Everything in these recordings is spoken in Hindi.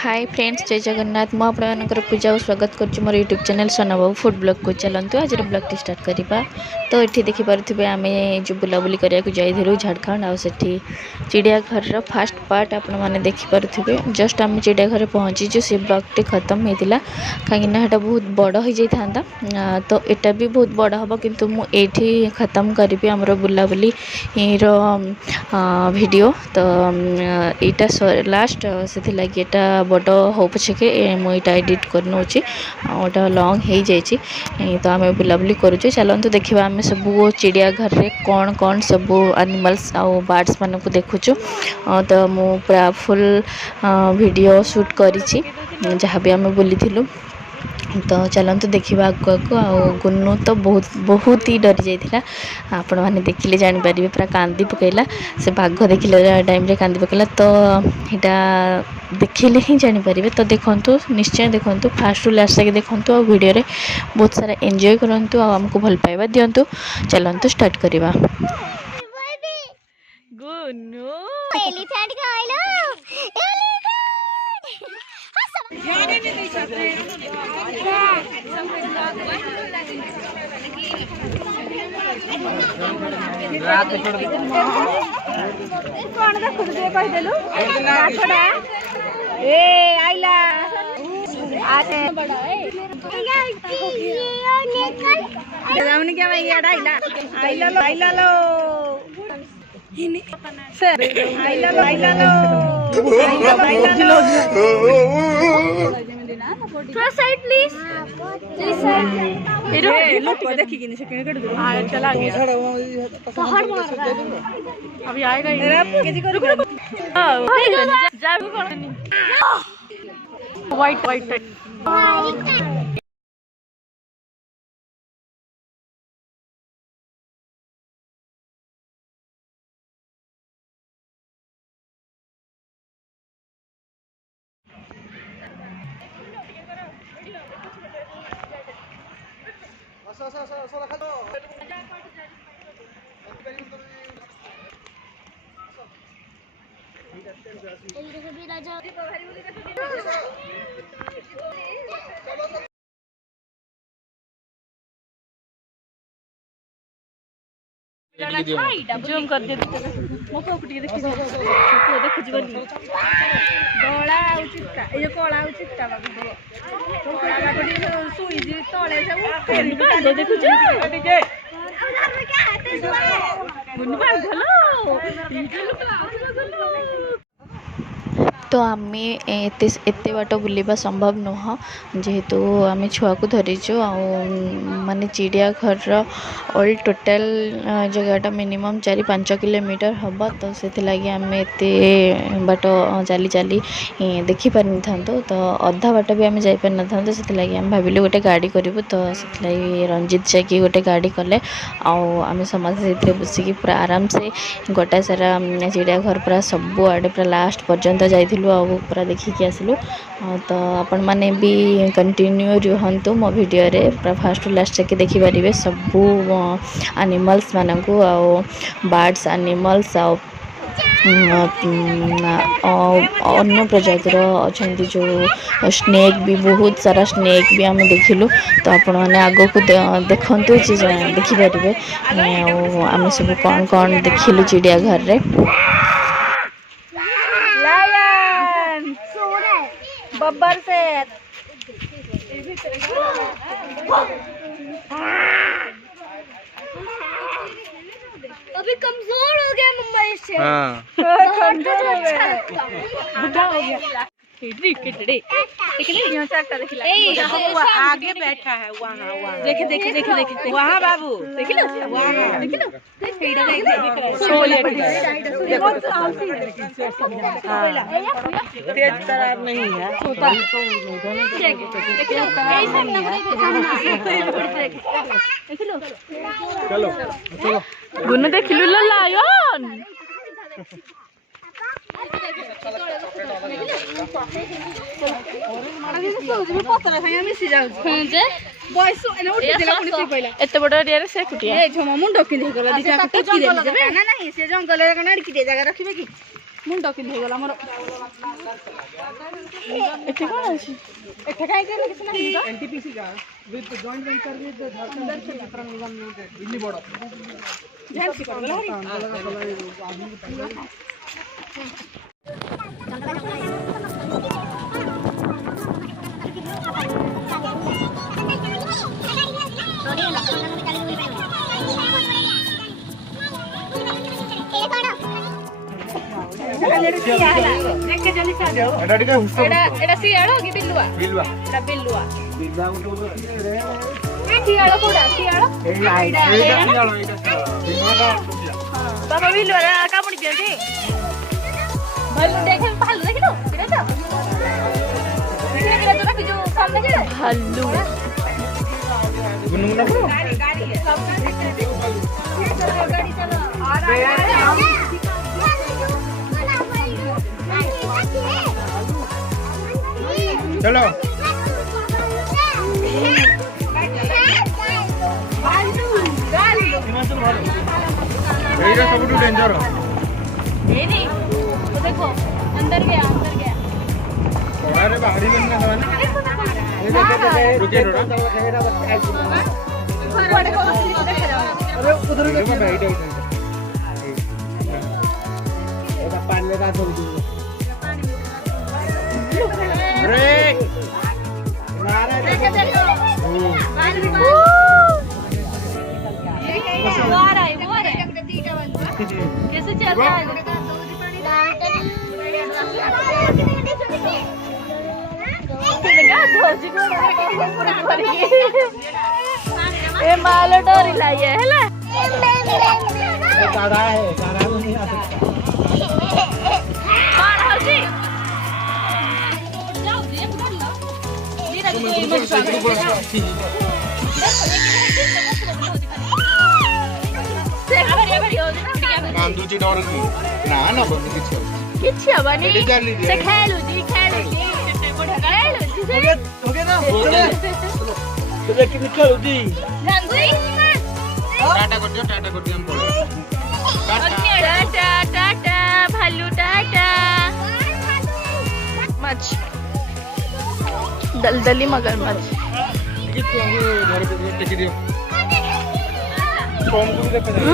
हाय फ्रेंड्स, जय जगन्नाथ। मु आपनकर पूजा और स्वागत कर मोर यूट्यूब चैनल सनाबाबू फूड ब्लॉग को। चलतु आज ब्लॉग टी स्टार्ट करवा। तो ये देखिपे आम जो बुलाबुली करने जाइलु झारखंड आ चिड़ियाघर फास्ट पार्ट आपण मैंने देखिपे। जस्ट आम चिड़ियाघर पहुँचीचु, से ब्लॉग टी खत्म होता कहीं बहुत बड़ हो जाता। तो यहाँ भी बहुत बड़ हम किंतु मुझे खत्म करी आमर बुलाबुली वीडियो। तो यहाँ लास्ट से लगे बड़ हो पछे मुझे एडिट करना लंग हो जाए। तो आम बुलाबुली करुचे। चलते देखा आम सब चिड़ियाघर रे कौन कौन सब एनिमल्स आउ बर्ड्स मान को देखुचु। तो मु पूरा फुल वीडियो शूट करी जहाँ भी आम बुली। तो चलते देखा आगू गुन्नू तो बहुत ही डरी जाइए। आपण मैंने देखिले जानीपर पूरा कांदी पकेला। से बाघ देखिले टाइम रे कांदी पकेला। तो यहाँ देखिले ही जानीपर। तो देखु, निश्चय देखु, फास्ट रु लास्ट तक देखु और वीडियो रे बहुत सारा एंजॉय करूँ। आमको भल पाइबा दिंतु। चलते स्टार्ट करवा। अभी आएगा वाइट वाइट जूम कर दे मो को टिके देखि देखु जी बनी डोला आ चिट्टा ए कोला आ चिट्टा बाबू कोला बाबू सुई जी तळे सब फेरी दे देखु जी टिके गुन बाल भलो टिके लोक लाउ। तो आम एत बाट बुलवा संभव नुह, जेहेतु आम छुआ को धरीचु। माने चिड़ियाघर ऑल टोटल जगहटा मिनिमम 4-5 किलोमीटर हम। तो से लगे आम एत बाट चली चली देखी पारि था। तो अधा बाट भी आम जापर न था। से लगे आम भाविलु गोटे गाड़ी करूँ। तो से रंजित जाकि गोटे गाड़ी कले आम समस्त से बसिकी पूरा आराम से गोटा सारा चिड़ियाघर पूरा सब आड़े पूरा लास्ट पर्यंत जाइलु पूरा देखिकी आसलु। तो आपण मैंने भी कंटिन्यू रुहतु मो वीडियो रे पूरा फास्ट लास्ट तक देखिपारे सबू एनिमल्स मानक बर्ड्स एनिमल्स अन्य प्रजातिर अच्छा जो स्नेक भी बहुत सारा स्नेक भी आम देखिलु। तो आपण मैंने आग को देखु देखिपारे आम सब कौन कौन देखिलु चिड़ियाघर रे। बब्बर से अभी कमजोर हो गया मुंबई से। हाँ कमजोर हो गया, बुढ़ा हो गया। आगे बैठा है वहाँ देखे देखे देखे देखे वहाँ बाबू देख लो तेज तरार नहीं है। चलो गुन्नू देख लो लायन एत बड़ एरिया से मुंड जंगल जगह रखिए कि मुंड पिंधे गला मोर एठे कोन अछि एठे काहे के किछ नाही तो एनटीपीसी का with joint venture with Jharkhand क्षेत्र निगम लिमिटेड इल्ली बड़ जेल से कर गला एटा टिका हुस्सा एटा सियाळो की बिल्लुआ बिलवा एटा बिल्लुआ बिलवा उठो रे सियाळो कोडा सियाळो एटा सियाळो एटा दिमागा बाबा बिल्लुआ रा कामुडी दियंती भालू देखे भालू देखिलो बिरा तो बिरा तो देखि जो सामने के भालू गुनगुना करो गाड़ी चलो आ रहा है चलो हिमाचल भालू एटा सबटू डेंजर नहीं तो देखो अंदर गया अरे बाहरी में ना ना रुके रोड़ा अरे उधर के बैठ एटा पानी लगा दो ब्रेक नारे कैसे चल रहा है ए मालो डोरी लाई है हेला गाड़ा में नहीं आ सकता मार हसी जाओ ये कर लो नीरज कांदूची डोर ना ना बन किछ हबनी से खेलुजी हो गया ना चलो तो लेके निकल दी जानती टाटा कर दियो हम बोलो टाटा टाटा भालू टाटा मच दलदली मगरमच्छ ये तो घर पे टेक दियो कौन को देखा जाए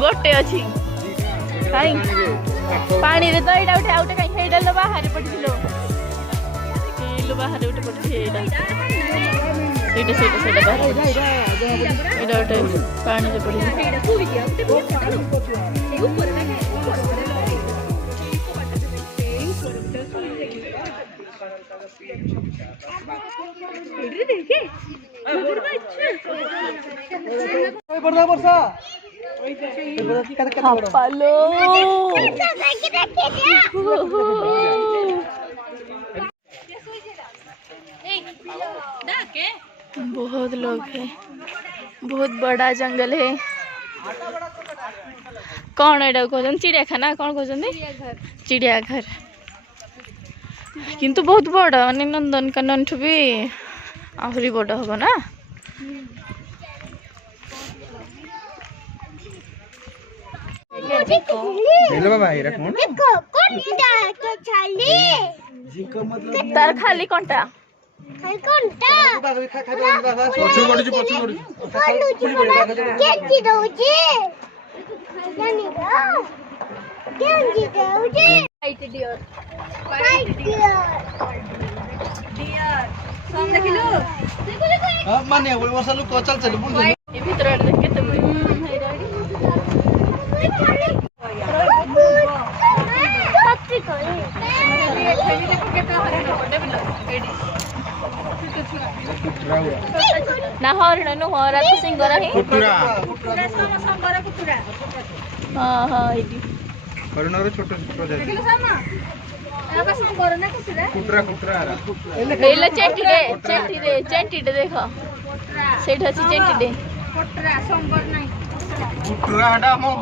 गोटे अछि काई पानी रे तो एटा उठे आउटे काई हेडल बाहर पड़िलो केलो बाहर उठे पड़ि हेडा सेटा बाहर एटा उठे पानी रे पड़ि एटा पूरी दिया ऊपर देखे वर्षा पालो बहुत लोग है बहुत बड़ा जंगल है कौन एटा कहते चिड़ियाखाना कौन कहते चिड़ियाघर किंतु बहुत बड़ा माने नंदनकानन ठु भी आहरी बड़ा होगा ना हेलो बाबा एरा कौन कोनटा के छाली जिंका मतलब तार खाली कोनटा कोनटा पछु गडुची केची दउची जानी रो केची दउची वाइट डियर डियर सम देखिलु हां माने वर्षा लु चल बुल ए भीतर देख के तुम सच्ची कोई ना हरण नु हरा तो सिंह रही कुटुरा हां हां एटी हरणर छोट प्रजाति कुटुरा एला चेंटी दे देखो सेठा से चेंटी दे कुटुरा हटा मो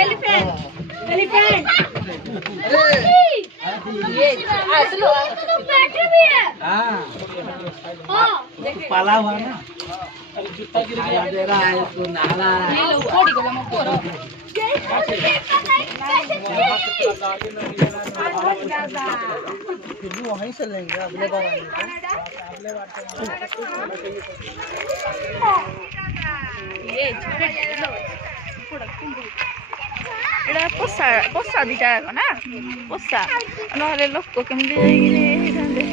एलिफेंट ये असलो बैटरी भी है हां हां पाला हुआ ना अरे जूता गिर गया दे रहा है इसको नाला ये लो कोड़ी गला मो कोरो फिर भी वहीं से लेंगे अगले बार आएंगे तो अगले बार ଏଇଟା ପୋଷା ପୋଷା ଦିଟା ଯାକ ନା ପୋଷା ନହେଲେ ଲୋକ କେମିତି ଯାଇକି ହେଇଥାନ୍ତେ।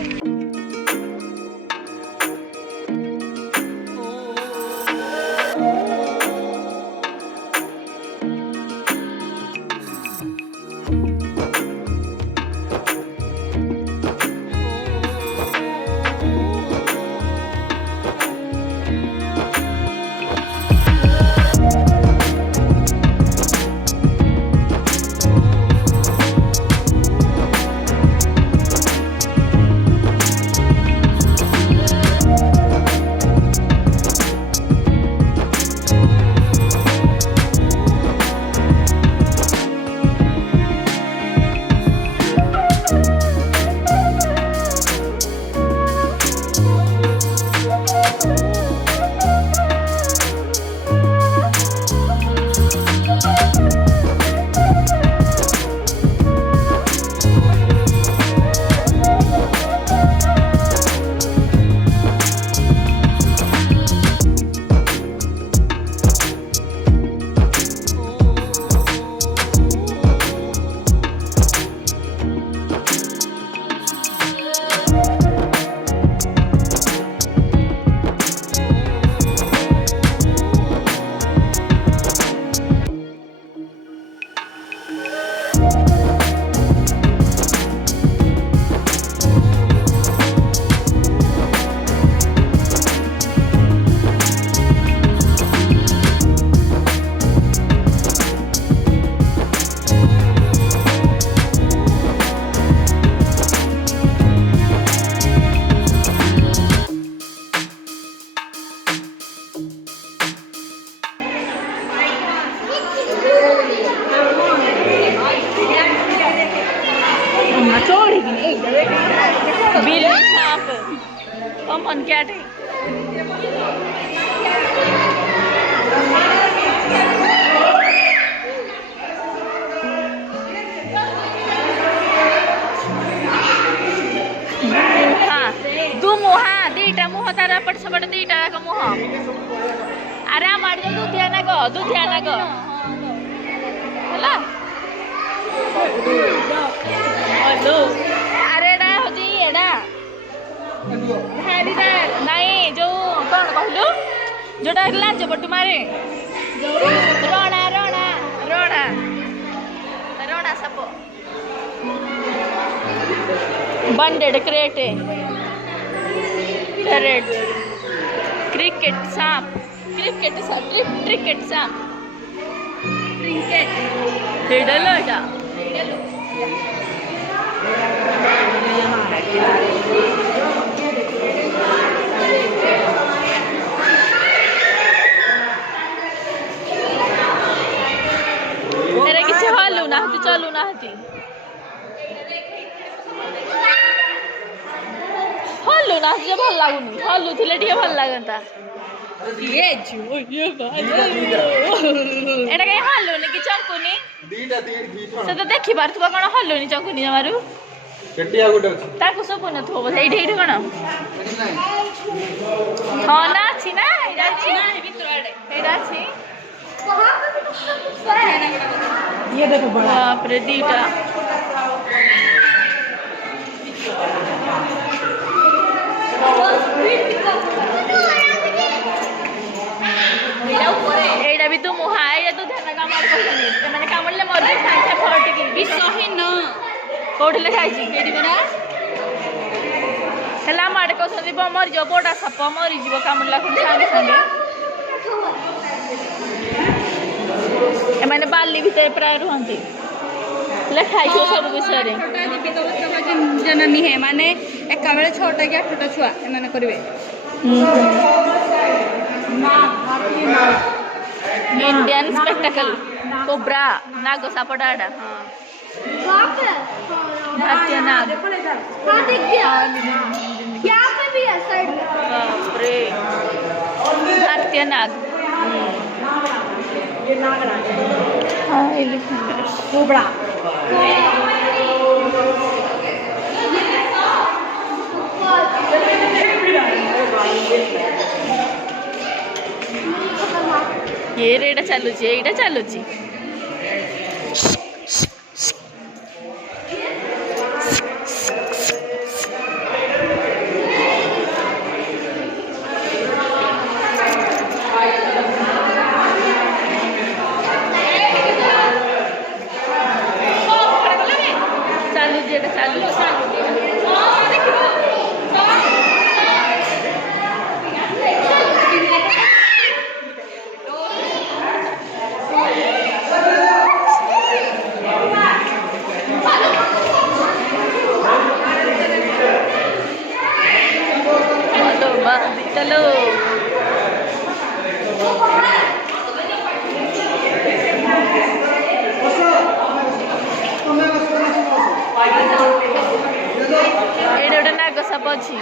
बिल सांप कॉमन कैट है। दू मुहा दीटा मुह तार पट सपट दीटा का मुह अरे मार दो दूधिया ना गो होला हेलो अरे एडा होजी एडा भारी दा नहीं जो कोन कहलु जोटा लाज बटु मारे रोड़ा रोड़ा रोड़ा रोड़ा सपो बंडेड क्रेटे रेड क्रिकेट सांप क्रिकेट सांप क्रिकेट सांप क्रिकेट हेडलो एटा मेरे किसी हलू ना हती चलू ना हती हलू ना हती भल लागुनी हलू थिले टिके भल लागंता ये जो ये एटा के हलू ने कि चंकुनी दीटा दीड घीचो से तो देखि बार तू कोन हलू नि चंकुनी मारू केटिया गुटे अछि ताको सब न थो एठी एठी कोन हां ना छी ना एटा छी ना भितर आडे एटा छी ये देखो बड़ा बाप रे दीटा एटा भी तू मुहा ये तू ध्यान का मार कहनी माने कामले मर खाइछा फट की विषहीन कोठले खाइछि एडी बना हला मार को सदी मर जो बोडा सप मर जीव कामला को संगे संगे ए माने बाली भीतर प्राय रहंती लेखाई छो सब विषय रे छोटा जीवित अवस्था के जननी है माने एका बेले 6टा कि 8टा छुआ ए माने करबे इंडियन स्पेक्टेकल कोब्रा नाग सापडाडा भारतीय नाग हाँ देख गया यहाँ पे भी है साइड में बाप रे भारतीय नाग ये नागराज है हाँ एलिफेंट कोबरा ये रेटा चलुची एटा चलुची चलुची एटा चलुची चलो एडे गोटे नाग साप अच्छी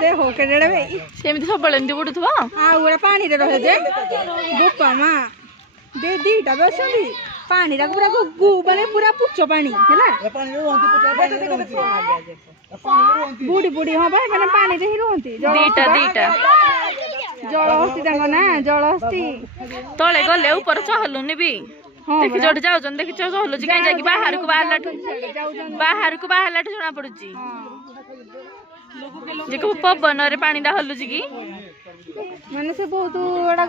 देहो के सेमती सब एमती बुड़ुव आउरा पानी रे रहे जे बोपा मा दे दीटा बसली पानी रा पूरा गु माने पूरा पुच्छ पानी हैला बुड़ी बुड़ी हां भाई माने पानी रे ही रहंती दीटा दीटा जल हस्ती जांग ना जल हस्ती तले गले ऊपर चहलुनी भी देखि जोड़ जाउछन देखि चहलुची काई जाकी बाहर को बाहरला जना पड़ुची जे को पवन रे पानी दा हलुची की माने से बहुत बड़ा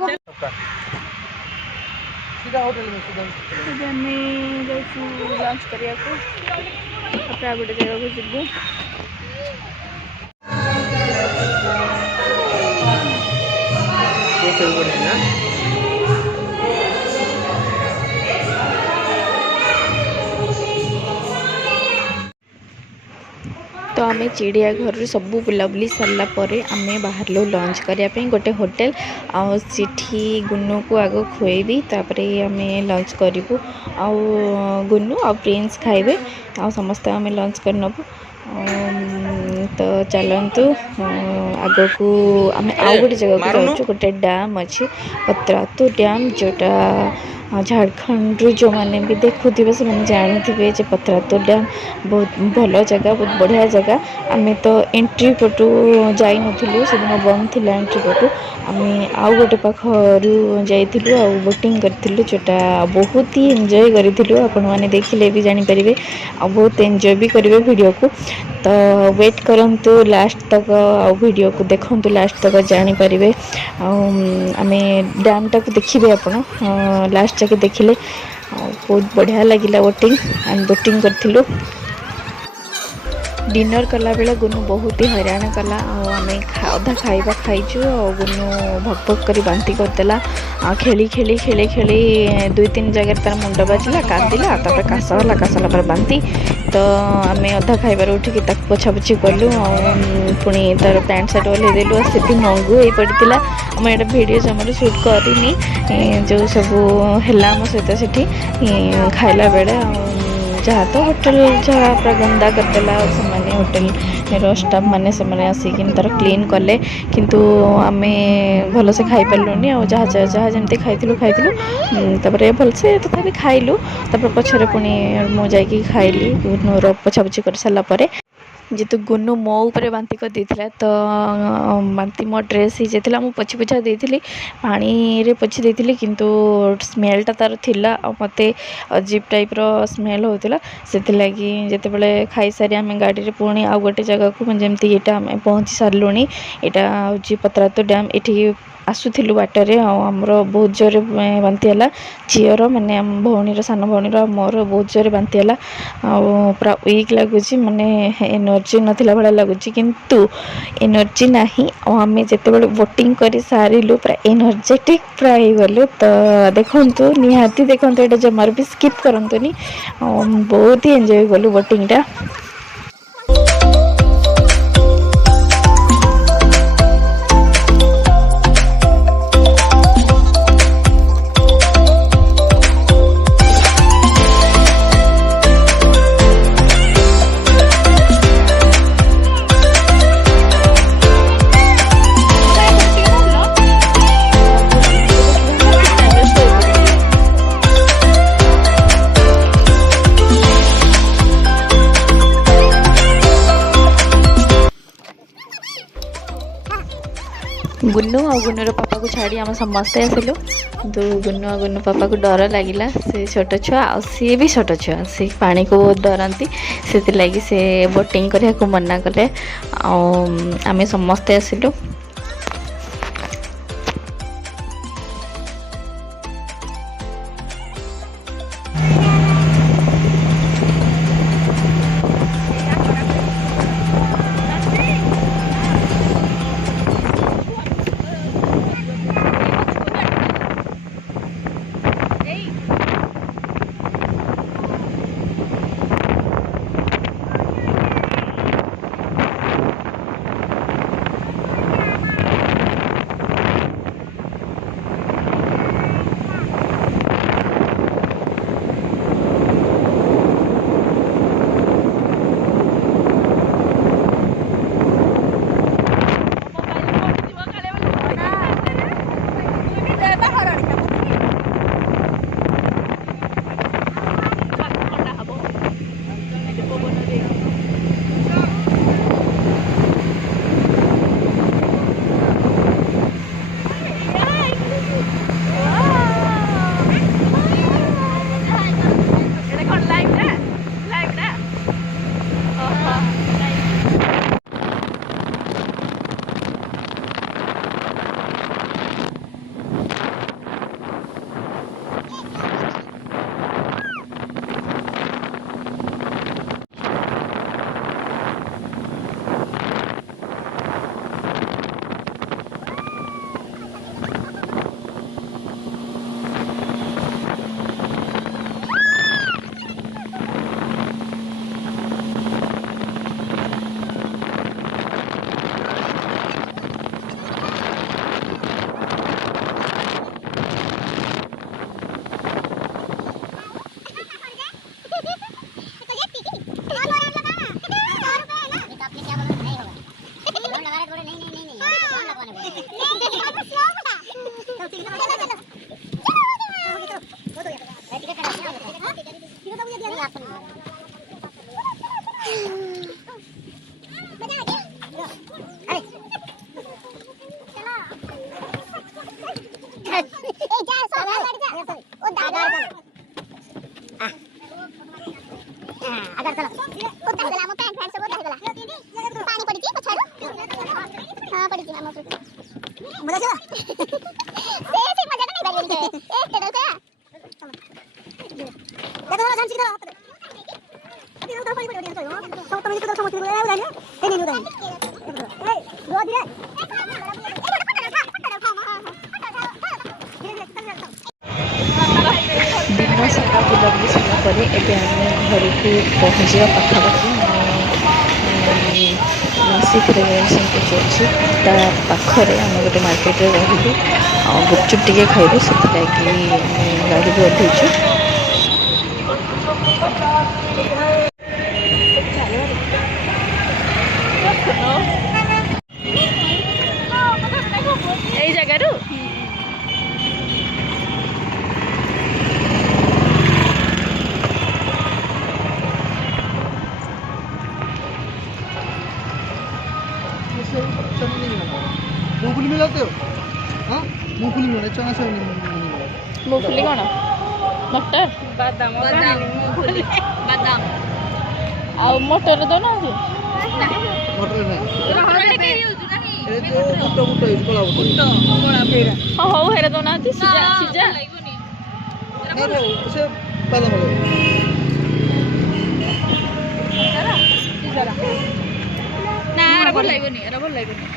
सीधा होटल में सीधा हमें जाइछु लंच करिया को अपना गोटे जगह को जिबु ये सब बोले ना तो आम चिड़िया घर सब बुलाबुली सारा आम बाहर लंच करने गोटे होटेल आठी गुन्नू को आग खुएबी तापर आम लंच करूँ गुन्नू आ प्रिंस खाइबे आ समस्त आम लंच कर नबू तो चलतु आग को आम आउ गोटे जगह को जाऊँ गोटे डैम अच्छे पत्रातु डैम जोटा झारखंड रू जो मैंने भी देखुवे से जानते जे पत्रातु डैम बहुत भल जगह बहुत बढ़िया जगह आम तो एंट्री पटू जाई नथिलु से दिन बंद थिला एंट्री पटू आम आउ गोटे पाखरु जाइथिलु आ बोटिंग करथिलु जोटा बहुत ही एंजॉय करथिलु आपण माने देखिले भी जानि परिबे आ बहुत एंजॉय भी करिवे वीडियो को तो वेट करंतु लास्ट तक आ वीडियो को देखंतु लास्ट तक जानि परिबे आम डैम टा को देखिबे आपण लास्ट जाके देखिले बहुत बढ़िया लगिला बोटिंग करथिलु डिनर कला बेला गुन्नू बहुत ही हैरान कला आम अधा खाइबा खाइचु गुन्नू भक भक कर बांती करदेला खेली खेली खेली खेली 2-3 जगह तार मुंड बाजिला कांदिला तापर कास होला पर बांती तो आम अधा खाइबार उठिकी ताक पोछापोछि कलु पुणी तार पैंट सार्ट ओल्हे देलु से नंगू हो पड़ता आम एटा भिडियो जमार शूट करनी जो सब है आम सहित से खाइला बेले जहाँ तो होटेल जहाँ पूरा गंदा करदेला से होटेल स्टाफ मैंने से आसिक तार क्लीन कले किंतु आम भल से खाई पार्लुनी जहाँ जहाँ जमी खाई भलसे तथापि खाइलु पछरे पुणी मुझे खाइली पोछापोछि कर सारापर जेतु गुन्नू मो ऊपर बांती कर देथिला तो बांती मो ड्रेस ही जाता मुझे पोछि पोछा देथिली पानी रे पोछि देथिली किंतु स्मेलटा तार थिला आ मते अजीब टाइप रो स्मेल होतिला सेति लागि जेते बेले खाई सारी आम गाड़ी रे पुणी आ गोटे जगह को जेमती एटा आम पहुँची सारलुनी एटा होची पत्रातु डैम एठी आसुथिलु बाटरे आमर बहुत जोर बांती है झीर माने आम भौणी सान भौणी मोर बहुत जोर बांती है पूरा वीक लगुच माने एनर्जी नथिला भला लगुच किंतु एनर्जी नाही आम जिते बोटिंग कर सारू पूरा एनर्जेटिक पूरा गलु तो देखु निहाती देखु ये जमार भी स्किप करतुनि बहुत ही एंजॉय कलु बोटिंगटा। गुन्नू आ गुन्नूर पापा को छाड़ी आम समस्ते आसिलु तो गुन्नू आ गुन्नू पापा को डर लगिला से छोट छुआ आ सी भी छोट छुआ सी पानी को बहुत डरती से लगी से बोटिंग करने को मना कले आम समस्ते आसिलु। दिन सारा बुलाबुली सारापर एवं आम घर को पहुँचा पाखापाखि नासिक चर्च अच्छी ता पाखरे आम गोटे मार्केट रही गुपचुप टे खाइबू से गाड़ी भी ओह्लैचु। এই জায়গারু मूंगफली मिलाते हो? हाँ मूंगफली मिला चना से मूंगफली कौन मटर बादाम मूंगफली बादाम आ मटर दो ना मटर नहीं ए जो बुट बुट यूज कोला बुट हाँ हो हेरे दो ना सीजा सीजा नहीं से बादाम वाला सीजा ଭଲ ଲାଗିବନି